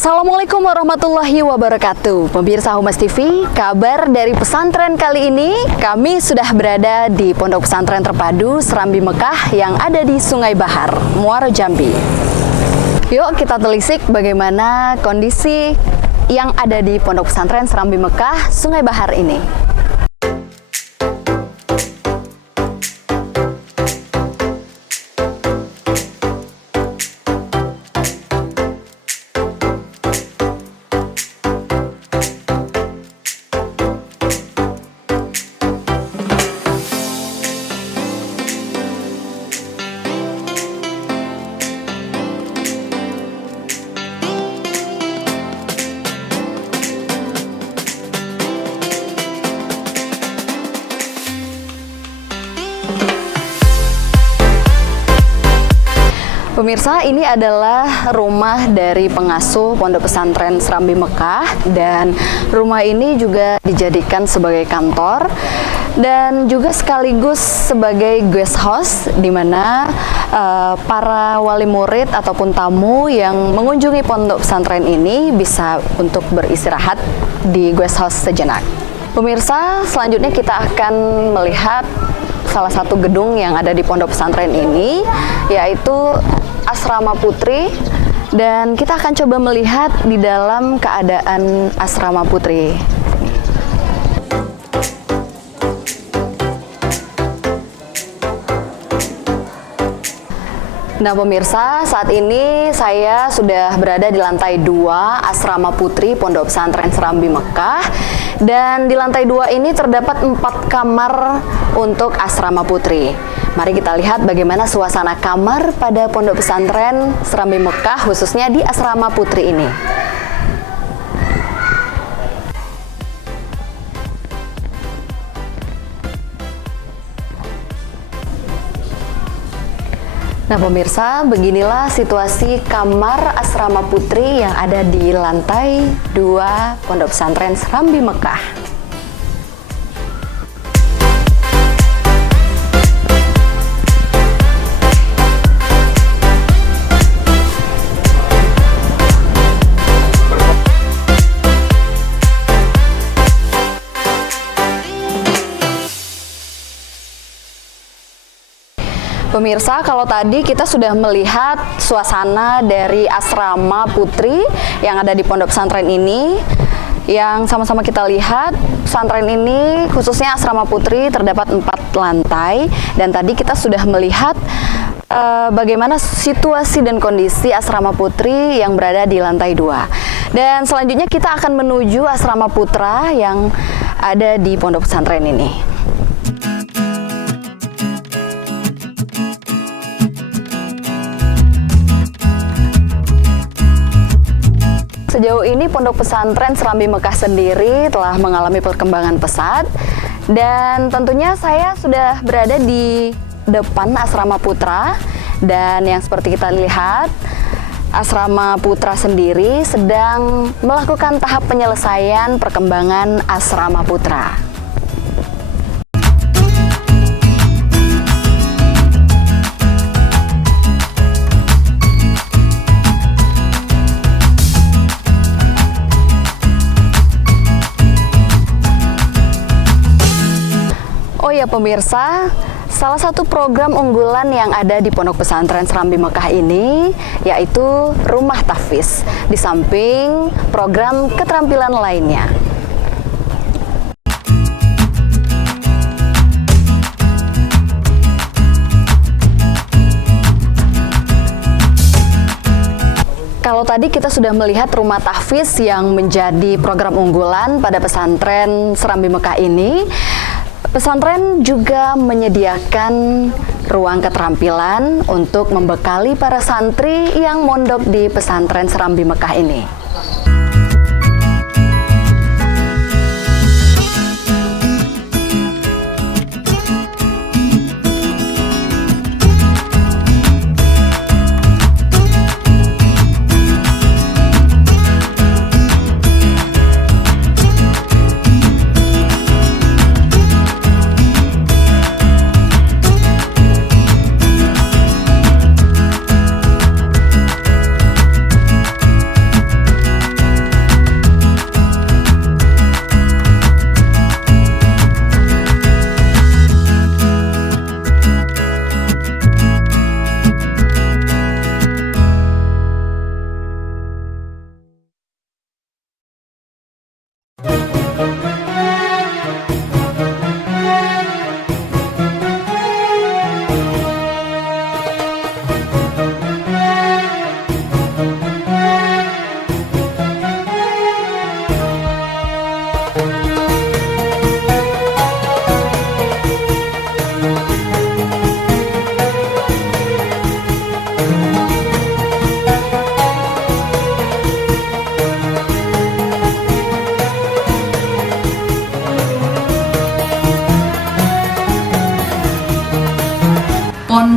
Assalamualaikum warahmatullahi wabarakatuh. Pemirsa Humas TV, kabar dari pesantren kali ini, kami sudah berada di Pondok Pesantren Terpadu Serambi Mekah yang ada di Sungai Bahar, Muaro Jambi. Yuk kita telisik bagaimana kondisi yang ada di Pondok Pesantren Serambi Mekah, Sungai Bahar ini. Pemirsa, ini adalah rumah dari pengasuh Pondok Pesantren Serambi Mekah, dan rumah ini juga dijadikan sebagai kantor dan juga sekaligus sebagai guest house, di mana para wali murid ataupun tamu yang mengunjungi Pondok Pesantren ini bisa untuk beristirahat di guest house sejenak. Pemirsa, selanjutnya kita akan melihat salah satu gedung yang ada di Pondok Pesantren ini, yaitu Asrama Putri, dan kita akan coba melihat di dalam keadaan Asrama Putri. Nah pemirsa, saat ini saya sudah berada di lantai 2 Asrama Putri Pondok Pesantren Serambi Mekah, dan di lantai 2 ini terdapat 4 kamar untuk Asrama Putri. Mari kita lihat bagaimana suasana kamar pada Pondok Pesantren Serambi Mekah, khususnya di Asrama Putri ini. Nah pemirsa, beginilah situasi kamar Asrama Putri yang ada di lantai 2 Pondok Pesantren Serambi Mekah. Pemirsa, kalau tadi kita sudah melihat suasana dari Asrama Putri yang ada di Pondok Pesantren ini, yang sama-sama kita lihat, pesantren ini khususnya Asrama Putri terdapat 4 lantai, dan tadi kita sudah melihat bagaimana situasi dan kondisi Asrama Putri yang berada di lantai 2. Dan selanjutnya kita akan menuju Asrama Putra yang ada di Pondok Pesantren ini. Sejauh ini Pondok Pesantren Serambi Mekah sendiri telah mengalami perkembangan pesat, dan tentunya saya sudah berada di depan Asrama Putra, dan yang seperti kita lihat, Asrama Putra sendiri sedang melakukan tahap penyelesaian perkembangan Asrama Putra. Oh ya pemirsa, salah satu program unggulan yang ada di Pondok Pesantren Serambi Mekah ini yaitu Rumah Tahfiz, di samping program keterampilan lainnya. Kalau tadi kita sudah melihat Rumah Tahfiz yang menjadi program unggulan pada pesantren Serambi Mekah ini, pesantren juga menyediakan ruang keterampilan untuk membekali para santri yang mondok di pesantren Serambi Mekah ini.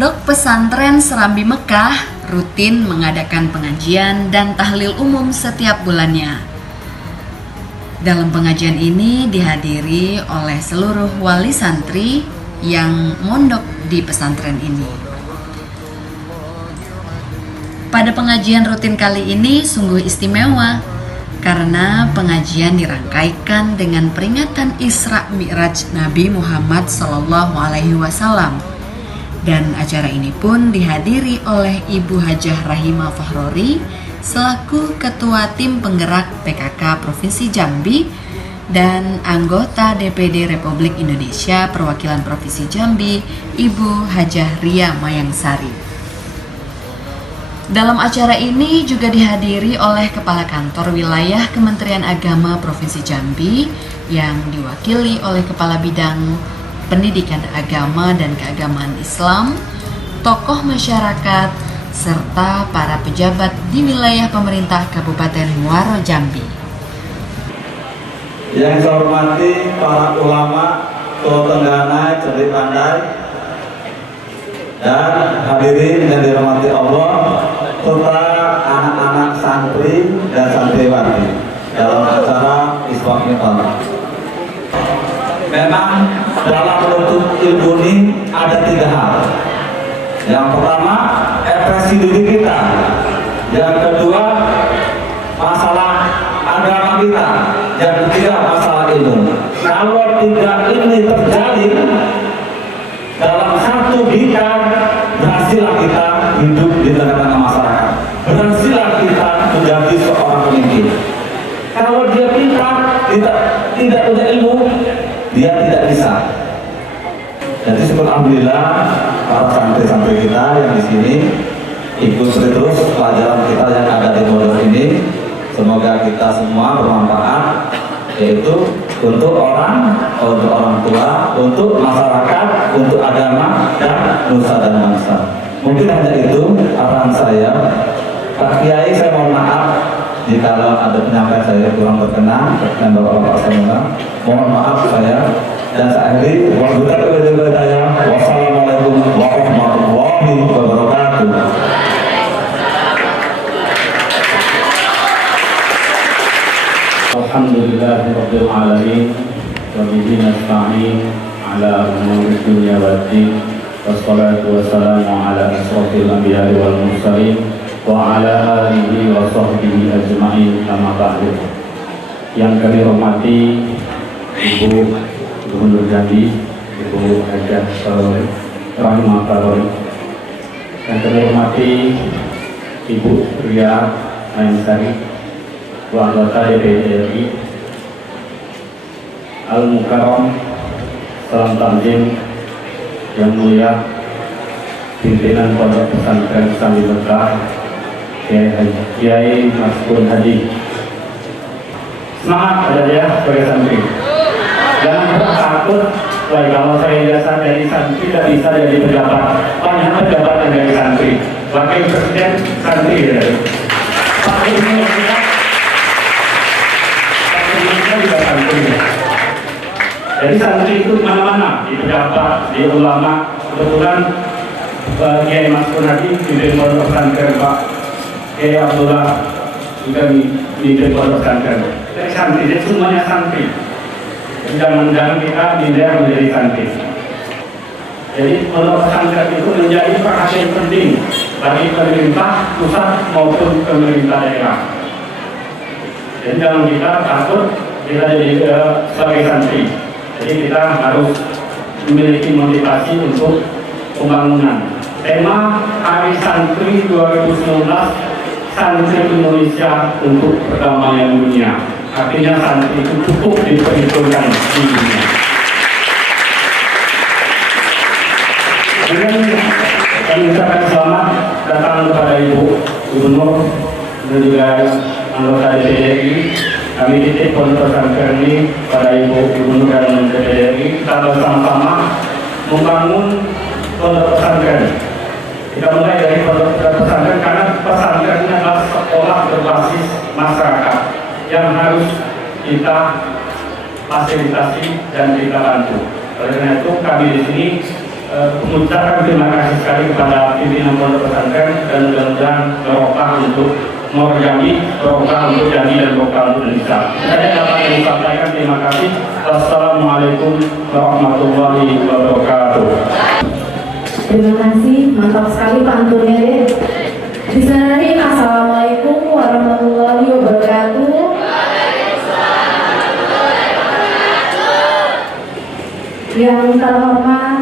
Pondok Pesantren Serambi Mekah rutin mengadakan pengajian dan tahlil umum setiap bulannya. Dalam pengajian ini dihadiri oleh seluruh wali santri yang mondok di pesantren ini. Pada pengajian rutin kali ini sungguh istimewa karena pengajian dirangkaikan dengan peringatan Isra Mi'raj Nabi Muhammad SAW. Dan acara ini pun dihadiri oleh Ibu Hajah Rahimah Fahrori selaku Ketua Tim Penggerak PKK Provinsi Jambi dan anggota DPD Republik Indonesia Perwakilan Provinsi Jambi, Ibu Hajah Ria Mayangsari. Dalam acara ini juga dihadiri oleh Kepala Kantor Wilayah Kementerian Agama Provinsi Jambi yang diwakili oleh Kepala Bidang Pendidikan Agama dan Keagamaan Islam, tokoh masyarakat, serta para pejabat di wilayah pemerintah Kabupaten Muaro Jambi. Yang saya hormati para ulama, Tenggana, Cerdik Pandai, dan hadirin yang dirahmati Allah, serta anak-anak santri dan santriwati dalam acara Isra Mi'raj. Memang dalam menuntut ilmu ini ada 3 hal. Yang pertama, ekspresi diri kita. Yang kedua, masalah agama kita. Yang ketiga, masalah ilmu. Kalau 3 ini terjadi dalam satu bidang, berhasillah kita hidup di tengah-tengah masyarakat. Berhasillah kita menjadi seorang pemimpin. Kalau dia pintar, tidak punya ilmu, dia tidak bisa. Jadi syukur alhamdulillah para santri-santri kita yang di sini ikut terus pelajaran kita yang ada di modul ini. Semoga kita semua bermanfaat, yaitu untuk orang tua, untuk masyarakat, untuk agama dan nusa dan bangsa. Mungkin hanya itu arahan saya. Pak Kiai, saya mohon maaf jika ada penyampaian saya kurang berkenan dan bapak-bapak semua. Mohon maaf saya, dan saya akhiri wassalamualaikum warahmatullahi wabarakatuh. Alhamdulillahirabbil alamin wa bihi nasta'in ala umuri dunya waddin wassalatu wassalamu ala asrofil anbiya'i wal mursalin wa ala alihi wa sahbihi ajma'in amma ba'du. Yang kami hormati Ibu Gubernur Jambi, Ibu Hajah Rahimah Fahrori, yang kami hormati Ibu Ria Mayangsari, anggota DPD RI, Al-Mukarram, salam takzim yang mulia pimpinan Pondok Pesantren Serambi Mekah, Kiai Maskun Hadi. Semangat ada ya sebagai santri. Jangan pernah takut. Baik, kalau saya biasa dari santri tidak bisa jadi pejabat. Banyak pejabat yang dari santri. Wakil presiden santri ya. Pak ini juga santri. Jadi santri itu mana-mana, di pejabat, di ulama. Kebetulan Kiai Maskun Hadi di Pondok Pesantren Pak Kiai Abdullah juga di Pondok Pesantren. Dari santri, jadi semuanya santri. Jangan-jangan kita tidak menjadi santri. Jadi Pondok Pesantren itu menjadi perhatian penting bagi pemerintah pusat maupun pemerintah daerah. Jadi jangan kita takut kita jadi sebagai santri. Jadi kita harus memiliki motivasi untuk pembangunan. Tema Hari Santri 2019, Santri Indonesia untuk Perdamaian Dunia. Artinya santri itu cukup diperhitungkan di dunia. Kemudian kami ucapkan selamat datang kepada Ibu Gubernur dan juga anggota DPD RI. Kami titip Pondok Pesantren ini pada Ibu Gubernur dan DPD RI. Kita bersama-sama membangun Pondok Pesantren. Kita mulai dari Pondok Pesantren karena pesantren ini adalah sekolah berbasis masyarakat yang harus kita fasilitasi dan kita bantu. Oleh karena itu kami di sini mengucapkan terima kasih sekali kepada pimpinan pondok pesantren dan mudah-mudahan barokah untuk Nur Jambi, barokah untuk Jambi dan barokah untuk Indonesia. Saya dapat menyampaikan terima kasih. Wassalamualaikum warahmatullahi wabarakatuh. Terima kasih, mantap sekali pantunnya deh. Bismillahirrahmanirrahim. Assalamualaikum warahmatullahi wabarakatuh. Yang terhormat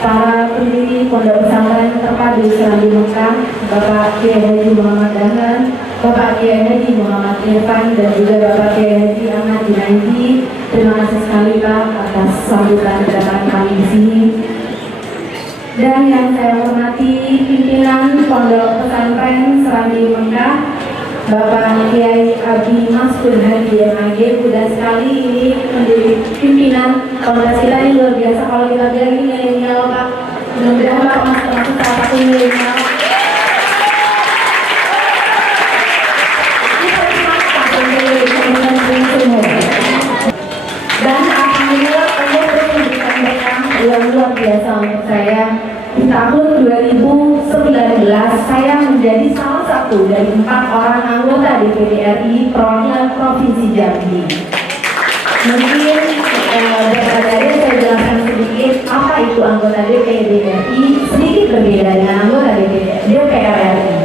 para pendiri Pondok Pesantren Terpadu Serambi Mekah, Bapak Kiai Haji Muhammad Dahlan, Bapak Kiai Haji Muhammad Irfan, dan juga Bapak Kiai Haji Ahmad Junaidi. Terima kasih sekali Pak atas sambutan kedatangan kami di sini. Dan yang saya hormati pimpinan Pondok Pesantren Serambi Mekah, Bapak Kiai Abi Mas'ud Hadi MAG. Mudah sekali ini menjadi pimpinan komunitas kita ini luar biasa. Kalau kita bilang ini milenial Pak, mudah-mudahan Bapak masuk salah satu milenial. Dan alhamdulillah Allah terus memberikan berkah yang luar biasa untuk saya. Di tahun 2019 saya menjadi salah satu dari 4 orang anggota DPD RI perwakilan Provinsi Jambi. Mungkin dari saya jelaskan sedikit apa itu anggota DPD RI, sedikit berbeda dengan anggota DPR RI.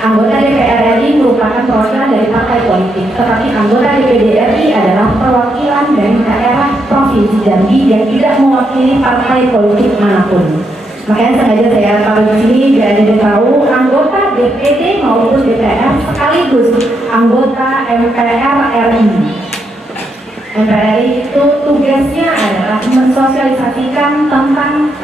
Anggota DPR RI merupakan perwakilan dari partai politik, tetapi anggota DPD RI adalah perwakilan dari daerah Provinsi Jambi yang tidak mewakili partai politik manapun. Makanya sengaja saya taruh di sini biar Anda tahu anggota DPD maupun DPR sekaligus anggota MPR RI. MPR RI itu tugasnya adalah mensosialisasikan tentang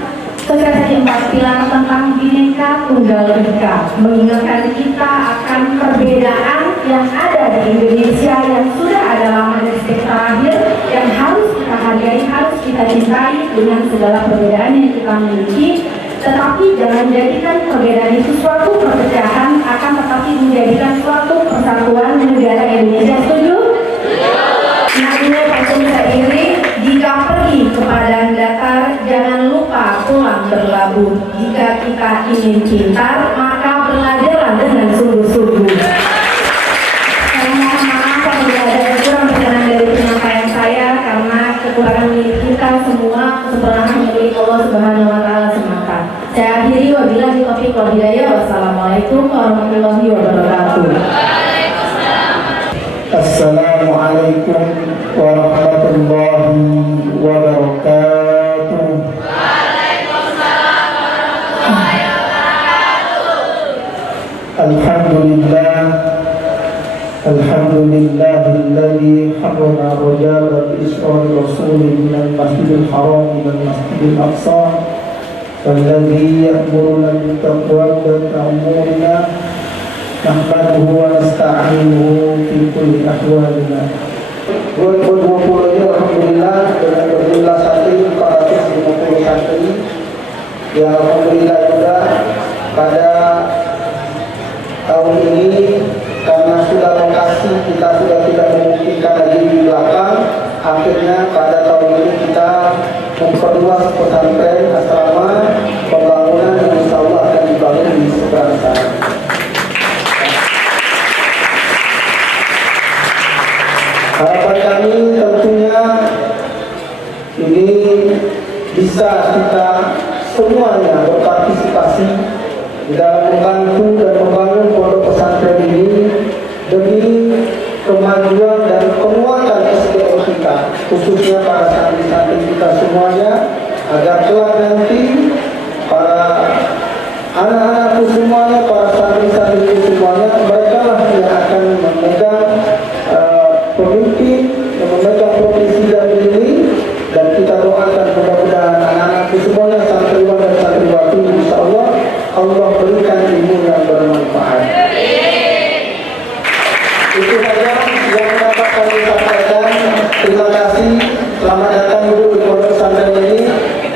sosialisasi 4 pilar tentang Bhinneka Tunggal Ika, mengingatkan kita akan perbedaan yang ada di Indonesia yang sudah ada lama dari sejak terakhir, yang harus kita hargai, harus kita cintai dengan segala perbedaan yang kita miliki. Tetapi jangan jadikan perbedaan itu suatu perpecahan, akan tetapi menjadikan suatu persatuan negara Indonesia. Setuju? Nyanyi pantun seiring, jika pergi ke padang datar, jangan lupa pulang berlabuh. Jika kita ingin pintar, maka belajarlah dengan sungguh-sungguh. Saya mohon maaf apabila ada kurang berkenan dari penyampaian saya, karena kekurangan milik kita semua, kesempurnaan milik Allah Subhanahu wa Ta'ala semata. Saya akhiri wabillahi taufiq wal hidayah. Wassalamualaikum warahmatullahi wabarakatuh. Assalamualaikum warahmatullahi wabarakatuh. Alhamdulillah, alhamdulillahilladzi harrama rajala bi israr rasulih minal masjidil haram ilal masjidil aqsa walladzi ya'muruna bil taqwa wa ta'muruna nahmaduhu wa nasta'inuhu fi kulli ahwalina. 2020 ini alhamdulillah dengan berjumlah santri 450 santri yang alhamdulillah juga pada tahun ini karena sudah lokasi kita sudah tidak memungkinkan lagi di belakang, akhirnya pada tahun ini kita memperluas pesantren asrama, pembangunan yang insya Allah akan dibangun di seberang sana. Harapan kami tentunya ini bisa kita semuanya berpartisipasi di dalam membantu dan membangun pondok pesantren ini demi kemajuan dan penguatan SDM kita, khususnya para santri-santri kita semuanya, agar kelak nanti para anak-anakku semuanya, para santri-santri semuanya, mereka lah yang akan memegang pemimpin yang memegang provinsi Jambi ini, dan kita doakan mudah-mudahan anak-anakku semuanya, santriwan dan santriwati, insya Allah Allah berikan ilmu yang bermanfaat. Itu saja yang dapat kami sampaikan. Terima kasih. Selamat datang Ibu di pondok pesantren ini.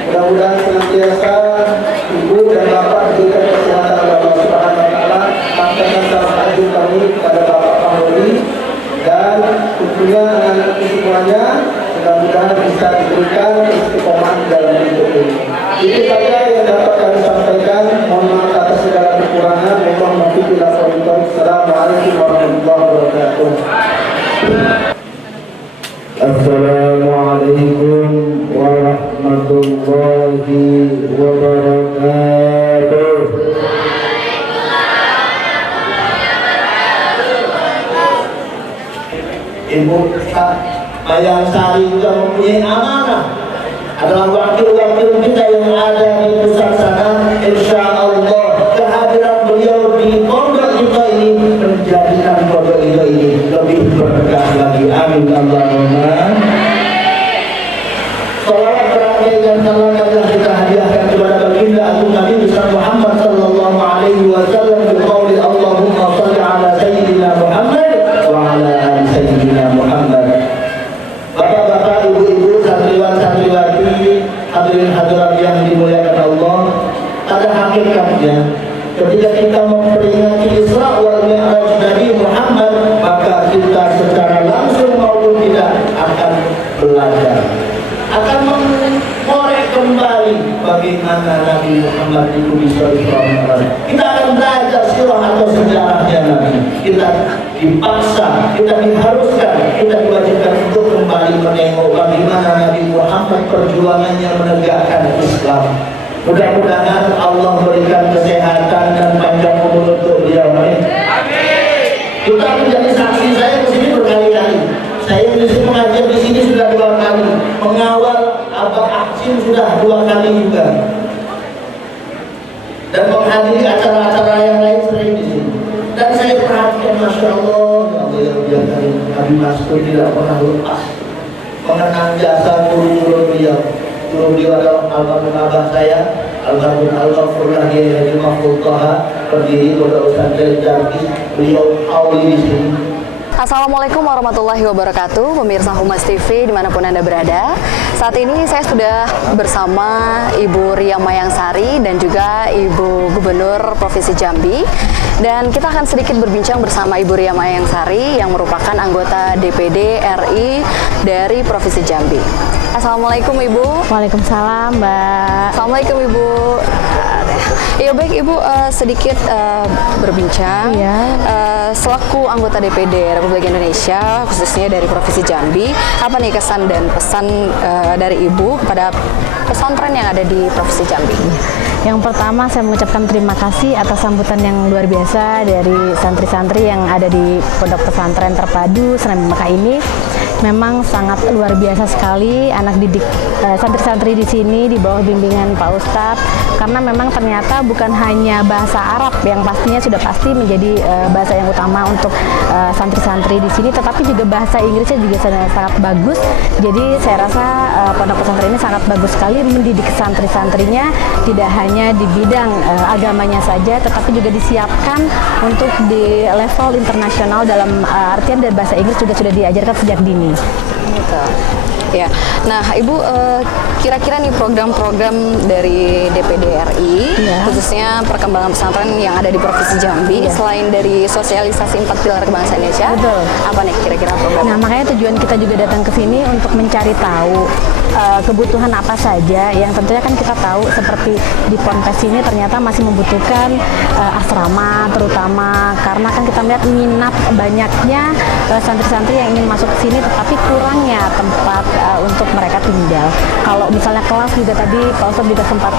Mudah-mudahan senantiasa Ibu dan Bapak diberikan kesehatan oleh Allah Subhanahu wa Ta'ala. Sampaikan salam takjub kami kepada Bapak Pahuli dan tentunya anak-anak semuanya, mudah-mudahan bisa diberikan istiqomah dalam hidup ini. Itu saja yang dapat kami sampaikan. Mohon maaf atas segala kekurangan. Assalamualaikum warahmatullahi wabarakatuh. Assalamualaikum warahmatullahi wabarakatuh. Ibu Mayangsari juga mempunyai amanah, adalah wakil-wakil kita yang ada di pusat sana. Insya Allah kehadiran beliau di pondok kita ini menjadikan pondok kita ini lebih berkah lagi. Amin Allahumma. Salawat terakhir dan salam yang kita hadiahkan kepada baginda Agung Nabi besar Muhammad sallallahu alaihi wasallam biqauli Allahumma shalli ala sayyidina Muhammad wa ala ali sayyidina Muhammad. Bapak-bapak, ibu-ibu, santriwan-santriwati, hadirin hadirat yang dimuliakan Allah, pada hakikatnya ketika kita memperingati Isra wal Mi'raj Nabi Muhammad, maka kita secara langsung maupun tidak akan belajar, akan mengorek kembali bagaimana Nabi Muhammad itu bisa Isra Mi'raj. Kita akan belajar sirah atau sejarahnya Nabi. Kita dipaksa, kita diharuskan, kita diwajibkan untuk kembali menengok bagaimana Nabi Muhammad perjuangannya menegakkan Islam. Mudah-mudahan Allah berikan kesehatan dan panjang umur untuk beliau. Amin. Kita menjadi saksi. Saya di sini berkali-kali. Saya di sini mengajar di sini sudah 2 kali. Mengawal Abang Aksin sudah 2 kali juga. Dan menghadiri acara-acara yang lain sering di sini. Dan saya perhatikan, Masya Allah, ya Habib Maskur tidak pernah lepas mengenang jasa guru-guru beliau. Guru beliau adalah almarhum abah saya, almarhum Al-Ghafurlah Kiai Haji Mahfud Thaha, pendiri Pondok Pesantren Jambi. Beliau hauli di sini. Assalamualaikum warahmatullahi wabarakatuh, pemirsa Humas TV dimanapun Anda berada. Saat ini saya sudah bersama Ibu Ria Mayangsari dan juga Ibu Gubernur Provinsi Jambi. Dan kita akan sedikit berbincang bersama Ibu Ria Mayangsari yang merupakan anggota DPD RI dari Provinsi Jambi. Assalamualaikum Ibu. Waalaikumsalam Mbak. Assalamualaikum Ibu. Ya baik Ibu, sedikit berbincang. Iya. Selaku anggota DPD Republik Indonesia, khususnya dari Provinsi Jambi, apa nih kesan dan pesan dari Ibu kepada pesantren yang ada di Provinsi Jambi? Yang pertama saya mengucapkan terima kasih atas sambutan yang luar biasa dari santri-santri yang ada di Pondok Pesantren Terpadu Serambi Mekah ini. Memang sangat luar biasa sekali anak didik santri-santri di sini di bawah bimbingan Pak Ustadz, karena memang ternyata bukan hanya bahasa Arab yang pastinya sudah pasti menjadi bahasa yang utama untuk santri-santri di sini, tetapi juga bahasa Inggrisnya juga sangat bagus. Jadi saya rasa Pondok Pesantren ini sangat bagus sekali mendidik santri-santrinya, tidak hanya di bidang agamanya saja, tetapi juga disiapkan untuk di level internasional dalam artian dan bahasa Inggris juga sudah diajarkan sejak dini. Gitu. Ya, nah Ibu, kira-kira nih program-program dari DPD RI, khususnya perkembangan pesantren yang ada di Provinsi Jambi, selain dari sosialisasi 4 pilar kebangsaan Indonesia, apa nih kira-kira program? Nah, makanya tujuan kita juga datang ke sini untuk mencari tahu kebutuhan apa saja yang tentunya kan kita tahu seperti di Ponpes ini ternyata masih membutuhkan asrama, terutama karena kan kita melihat minat banyaknya santri-santri yang ingin masuk ke sini, tetapi kurangnya tempat untuk mereka tinggal. Kalau misalnya kelas juga tadi Pak Ustadz juga sempat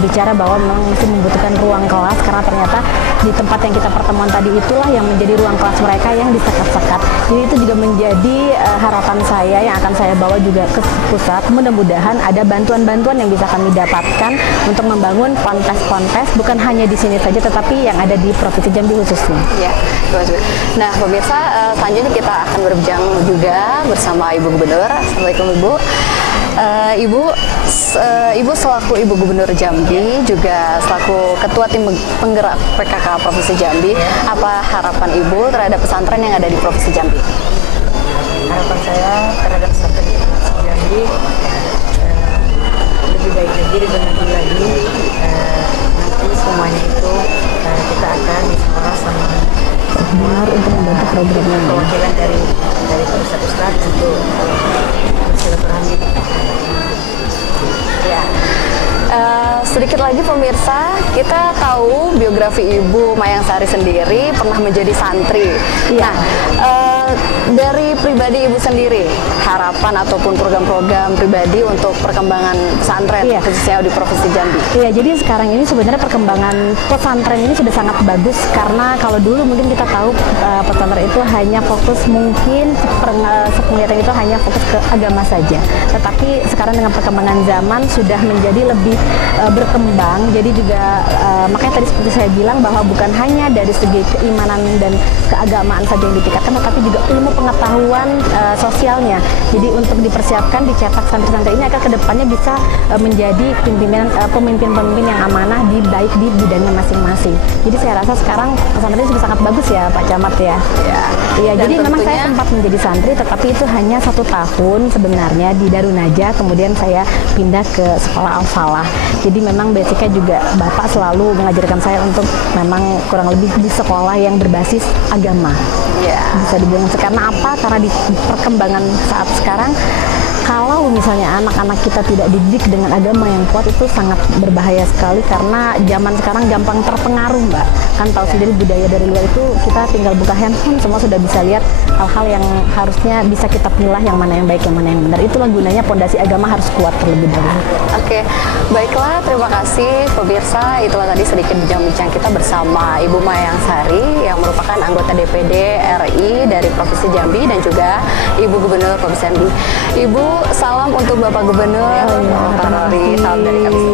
bicara bahwa memang masih membutuhkan ruang kelas, karena ternyata di tempat yang kita pertemuan tadi itulah yang menjadi ruang kelas mereka yang disekat-sekat. Jadi itu juga menjadi harapan saya yang akan saya bawa juga ke pusat. Mudah-mudahan ada bantuan-bantuan yang bisa kami dapatkan untuk membangun ponpes-ponpes bukan hanya di sini saja, tetapi yang ada di Provinsi Jambi khususnya. Ya, nah pemirsa, selanjutnya kita akan berbincang juga bersama Ibu Gubernur. Assalamualaikum Ibu. Ibu selaku Ibu Gubernur Jambi, juga selaku Ketua Tim Penggerak PKK Provinsi Jambi, apa harapan Ibu terhadap pesantren yang ada di Provinsi Jambi? Harapan saya terhadap pesantren di Provinsi Jambi lebih baik lagi, lebih maju lagi. Nanti semuanya itu kita akan musyawarah sama untuk membantu programnya. Perwakilan dari Ustadz untuk silaturahmi. Ya. Sedikit lagi pemirsa, kita tahu biografi Ibu Mayang Sari sendiri pernah menjadi santri. Nah, dari pribadi Ibu sendiri, harapan ataupun program-program pribadi untuk perkembangan pesantren khususnya di Provinsi Jambi. Iya, jadi sekarang ini sebenarnya perkembangan pesantren ini sudah sangat bagus, karena kalau dulu mungkin kita tahu pesantren itu hanya fokus, mungkin sepenglihatan itu hanya fokus ke agama saja. Tetapi sekarang dengan perkembangan zaman sudah menjadi lebih berkembang. Jadi juga makanya tadi seperti saya bilang bahwa bukan hanya dari segi keimanan dan keagamaan saja yang ditingkatkan, tetapi juga ilmu pengetahuan sosialnya. Jadi untuk dipersiapkan, dicetak santri-santri ini agar kedepannya bisa menjadi pemimpin-pemimpin yang amanah baik di bidangnya masing-masing. Jadi saya rasa sekarang pesantren sudah sangat bagus ya Pak Camat ya. Iya, jadi memang saya sempat menjadi santri, tetapi itu hanya 1 tahun sebenarnya di Darunaja, kemudian saya pindah ke sekolah Al-Falah. Jadi memang basicnya juga Bapak selalu mengajarkan saya untuk memang kurang lebih di sekolah yang berbasis agama. Bisa dibilang karena apa? Karena di perkembangan saat sekarang, kalau misalnya anak-anak kita tidak dididik dengan agama yang kuat, itu sangat berbahaya sekali, karena zaman sekarang gampang terpengaruh, Mbak. Kan tahu sendiri budaya dari luar itu, kita tinggal buka handphone semua sudah bisa lihat hal-hal yang harusnya bisa kita pilah yang mana yang baik, yang mana yang benar. Itulah gunanya pondasi agama harus kuat terlebih dahulu. Oke, baiklah, terima kasih pemirsa. Itulah tadi sedikit bincang-bincang kita bersama Ibu Mayang Sari yang merupakan anggota DPD RI dari Provinsi Jambi dan juga Ibu Gubernur Provinsi Jambi. Ibu, salam untuk Bapak Gubernur, Pak Nori, salam dari kami.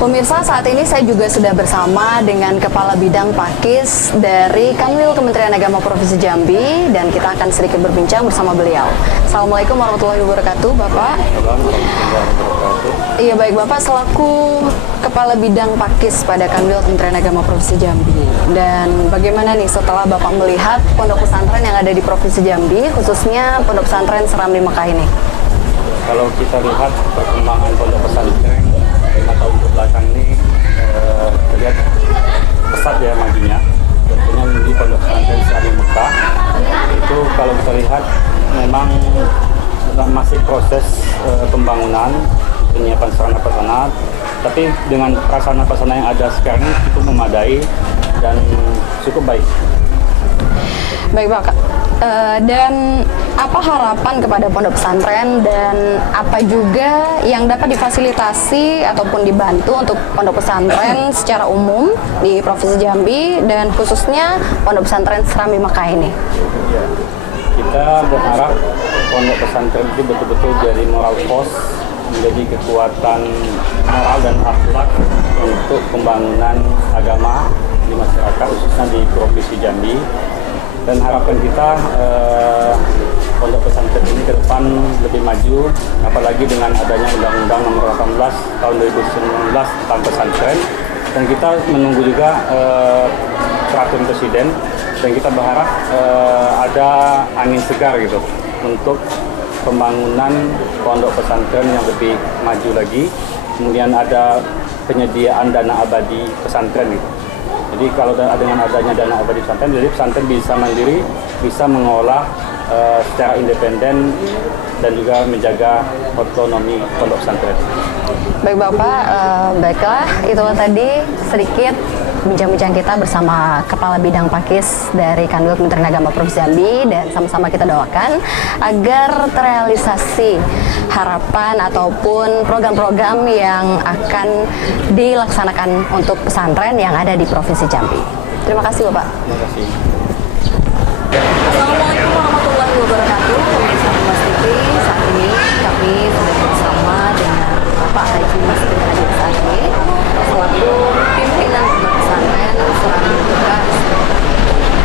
Pemirsa, saat ini saya juga sudah bersama dengan Kepala Bidang Pakis dari Kanwil Kementerian Agama Provinsi Jambi, dan kita akan sedikit berbincang bersama beliau. Assalamualaikum warahmatullahi wabarakatuh, Bapak. Iya, baik Bapak, selaku Kepala Bidang Pakis pada Kanwil Kementerian Agama Provinsi Jambi. Dan bagaimana nih setelah Bapak melihat pondok pesantren yang ada di Provinsi Jambi, khususnya pondok pesantren Serambi Mekah ini? Kalau kita lihat perkembangan pondok pesantren 5 tahun kebelakang ini terlihat pesat ya majunya. Tentunya di pondok pesantren Serambi Mekah itu kalau kita lihat memang masih proses pembangunan, penyiapan sarana-prasarana, tapi dengan prasarana-prasarana yang ada sekarang ini cukup memadai dan cukup baik. Baik Pak, dan apa harapan kepada pondok pesantren dan apa juga yang dapat difasilitasi ataupun dibantu untuk pondok pesantren secara umum di Provinsi Jambi dan khususnya pondok pesantren Serambi Mekah ini? Ya, kita berharap pondok pesantren itu betul-betul jadi moral force, menjadi kekuatan moral dan akhlak untuk pembangunan agama di masyarakat, khususnya di Provinsi Jambi. Dan harapan kita pondok pesantren ini ke depan lebih maju, apalagi dengan adanya Undang-Undang Nomor 18 Tahun 2019 tentang pesantren. Dan kita menunggu juga peraturan Presiden, dan kita berharap ada angin segar gitu untuk pembangunan pondok pesantren yang lebih maju lagi. Kemudian ada penyediaan dana abadi pesantren gitu. Jadi kalau dengan adanya dana abadi pesantren, jadi pesantren bisa mandiri, bisa mengolah secara independen dan juga menjaga otonomi pondok pesantren. Baik Bapak, baiklah itulah tadi sedikit bincang-bincang kita bersama Kepala Bidang Pakis dari Kanwil Kementerian Agama Provinsi Jambi, dan sama-sama kita doakan agar terrealisasi harapan ataupun program-program yang akan dilaksanakan untuk pesantren yang ada di Provinsi Jambi. Terima kasih Bapak. Terima kasih. Assalamualaikum warahmatullahi wabarakatuh. Pemirsa Kompas TV, saat ini kami sudah bersama dengan Bapak Haji Mas Hadi Sahri selaku pimpinan pondok pesantren Serambi Mekah,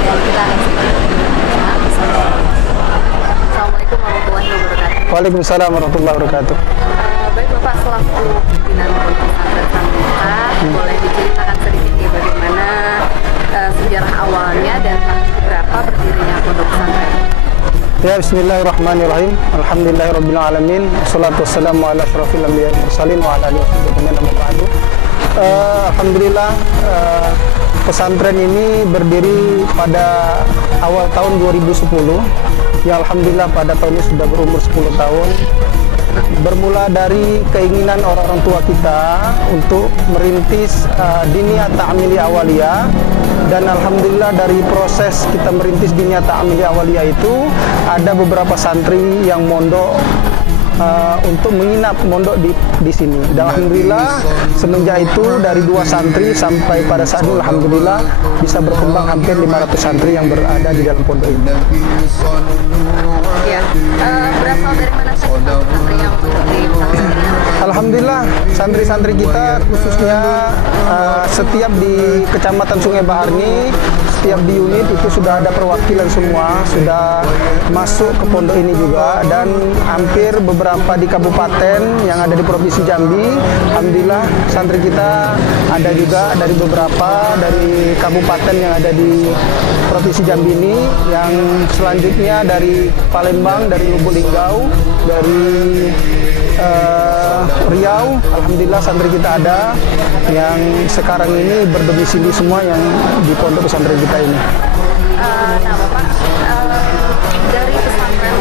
dan kita akan sedikit bersama. Assalamualaikum warahmatullahi wabarakatuh. Waalaikumsalam warahmatullahi wabarakatuh. Baik Bapak, selaku pimpinan pondok pesantren Serambi Mekah, boleh diceritakan sedikit nih bagaimana sejarah awalnya dan berapa berdirinya pondok pesantren? Ya, bismillahirrahmanirrahim. Alhamdulillahirabbil alamin. Wassalatu wassalamu ala asyrafil anbiya'i wal mursalin wa ala alihi wasallam. Alhamdulillah, pesantren ini berdiri pada awal tahun 2010. Ya alhamdulillah pada tahun ini sudah berumur 10 tahun. bermula dari keinginan orang-orang tua kita untuk merintis Diniyah Ta'amili Awaliyah, dan alhamdulillah dari proses kita merintis Diniyah Ta'amili Awaliyah itu ada beberapa santri yang mondok untuk menginap mondok di sini. Dan alhamdulillah semenjak itu dari 2 santri sampai pada saat ini alhamdulillah bisa berkembang hampir 500 santri yang berada di dalam pondok ini. Ya, berasal dari mana santri yang mondok di pesantren ini? Alhamdulillah santri-santri kita khususnya setiap di Kecamatan Sungai Bahar ini, setiap di unit itu sudah ada perwakilan semua, sudah masuk ke pondok ini juga, dan hampir beberapa di kabupaten yang ada di Provinsi Jambi. Alhamdulillah santri kita ada juga dari beberapa dari kabupaten yang ada di Provinsi Jambi ini, yang selanjutnya dari Palembang, dari Lubuk Linggau, dari Riau. Alhamdulillah santri kita ada yang sekarang ini berdomisili semua yang di pondok pesantren kita ini. Nah Bapak, dari pesantren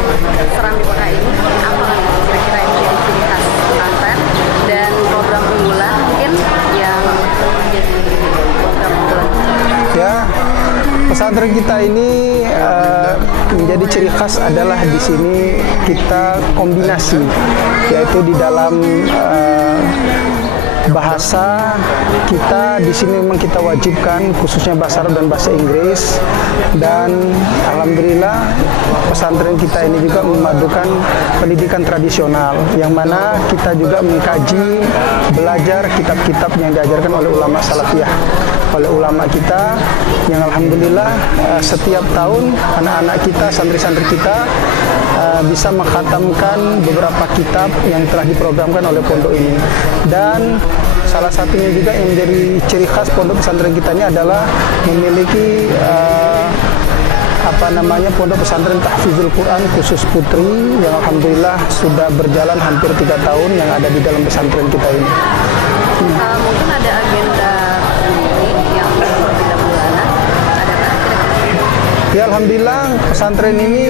Serambi Mekah ini, apa lagi kira-kira yang menjadi ciri khas pesantren dan program unggulan mungkin yang menjadi program unggulan? Ya, pesantren kita ini menjadi ciri khas adalah di sini kita kombinasi, yaitu di dalam bahasa kita di sini memang kita wajibkan khususnya bahasa Arab dan bahasa Inggris, dan alhamdulillah pesantren kita ini juga memadukan pendidikan tradisional yang mana kita juga mengkaji, belajar kitab-kitab yang diajarkan oleh ulama salafiyah, oleh ulama kita yang alhamdulillah setiap tahun anak-anak kita, santri-santri kita bisa mengkhatamkan beberapa kitab yang telah diprogramkan oleh pondok ini. Dan salah satunya juga yang menjadi ciri khas pondok pesantren kita ini adalah memiliki pondok pesantren tahfizul Quran khusus putri yang alhamdulillah sudah berjalan hampir 3 tahun yang ada di dalam pesantren kita ini. Mungkin ada agenda yang berbeda bulanan, adakah kira-kira? Ya alhamdulillah pesantren ini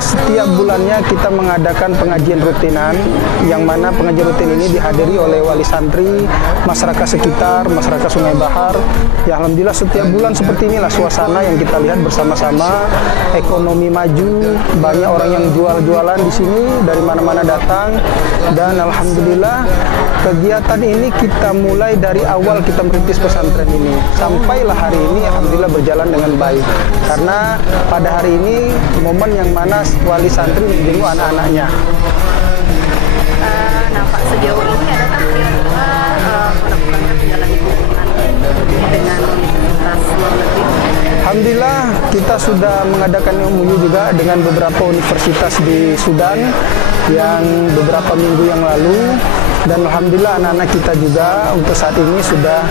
setiap bulannya kita mengadakan pengajian rutinan, yang mana pengajian rutin ini dihadiri oleh wali santri, masyarakat sekitar, masyarakat Sungai Bahar. Ya alhamdulillah setiap bulan seperti inilah suasana yang kita lihat bersama-sama, ekonomi maju, banyak orang yang jual-jualan di sini dari mana-mana datang, dan alhamdulillah kegiatan ini kita mulai dari awal kita merintis pesantren ini sampailah hari ini alhamdulillah berjalan dengan baik, karena pada hari ini momen yang mana wali santri menjenguk anak-anaknya. Nah Pak, sejauh ini adakah kira-kira pondok pesantren menjalani hubungan dengan universitas luar negeri? Alhamdulillah kita sudah mengadakan MOU juga dengan beberapa universitas di Sudan yang beberapa minggu yang lalu, dan alhamdulillah anak-anak kita juga untuk saat ini sudah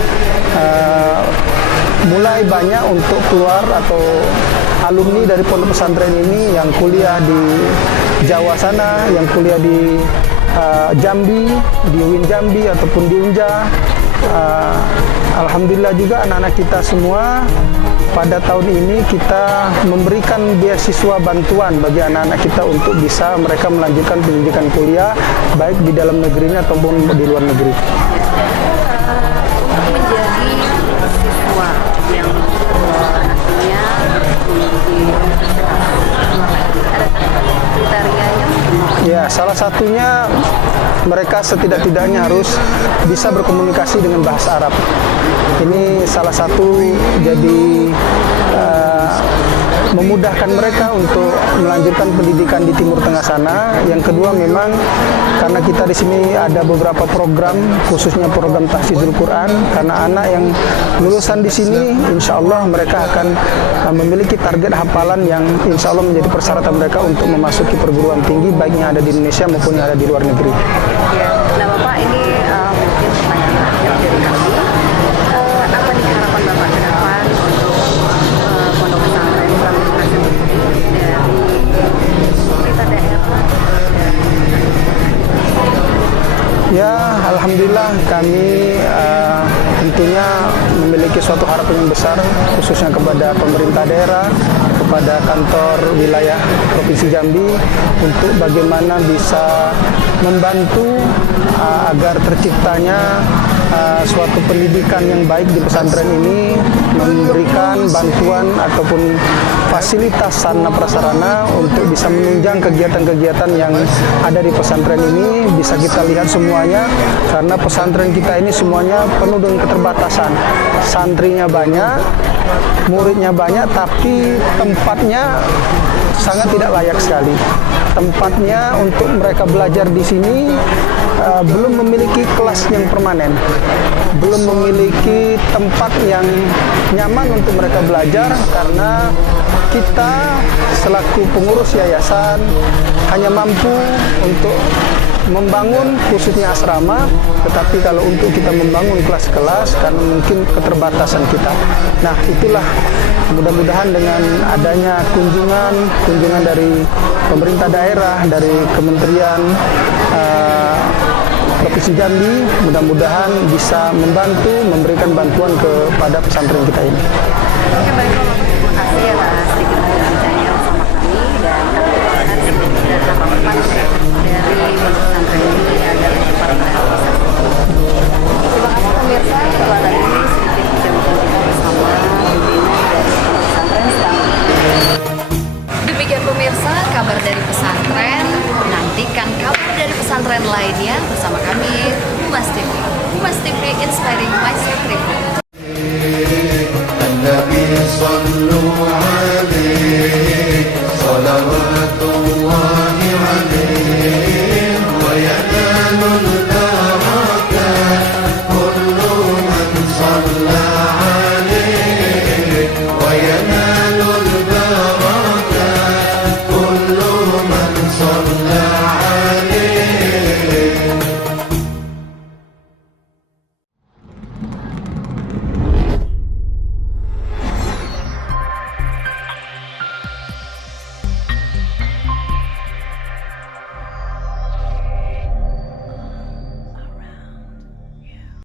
mulai banyak untuk keluar atau alumni dari pondok pesantren ini yang kuliah di Jawa sana, yang kuliah di Jambi, di UIN Jambi ataupun di Unja. Alhamdulillah juga anak-anak kita semua pada tahun ini kita memberikan beasiswa bantuan bagi anak-anak kita untuk bisa mereka melanjutkan pendidikan kuliah baik di dalam negerinya ataupun di luar negeri. Untuk menjadi siswa yang nantinya di universitas adakah kriterianya? Ya, salah satunya mereka setidak-tidaknya harus bisa berkomunikasi dengan bahasa Arab. Ini salah satu jadi memudahkan mereka untuk melanjutkan pendidikan di Timur Tengah sana. Yang kedua memang karena kita di sini ada beberapa program, khususnya program tahfizul Quran, karena anak yang lulusan di sini insya Allah mereka akan memiliki target hafalan yang insya Allah menjadi persyaratan mereka untuk memasuki perguruan tinggi baik yang ada di Indonesia maupun yang ada di luar negeri. Ya. Nah Bapak, ini mungkin pertanyaan terakhir dari kami. Apa nih harapan Bapak ke depan untuk pondok pesantren Serambi Mekah dari pemerintah daerah? Ya, alhamdulillah kami tentunya memiliki memiliki suatu harapan yang besar, khususnya kepada pemerintah daerah, kepada kantor wilayah Provinsi Jambi, untuk bagaimana bisa membantu agar terciptanya suatu pendidikan yang baik di pesantren ini, memberikan bantuan ataupun fasilitas sarana prasarana untuk bisa menunjang kegiatan-kegiatan yang ada di pesantren ini. Bisa kita lihat semuanya, karena pesantren kita ini semuanya penuh dengan keterbatasan. Santrinya banyak, muridnya banyak, tapi tempatnya sangat tidak layak sekali. Tempatnya untuk mereka belajar di sini belum memiliki kelas yang permanen, belum memiliki tempat yang nyaman untuk mereka belajar, karena kita selaku pengurus yayasan hanya mampu untuk membangun khususnya asrama, tetapi kalau untuk kita membangun kelas-kelas karena mungkin keterbatasan kita. Nah, itulah mudah-mudahan dengan adanya kunjungan dari pemerintah daerah, dari Kementerian Provinsi Jambi, mudah-mudahan bisa membantu memberikan bantuan kepada pesantren kita ini. Oke, baik, terima kasih atas sedikit berbincangnya bersama kami, dan kami berharap sedikit harapan dari pesantren ini agar cepat realisasi. Terima kasih pemirsa, itulah tadi sedikit bincang kita bersama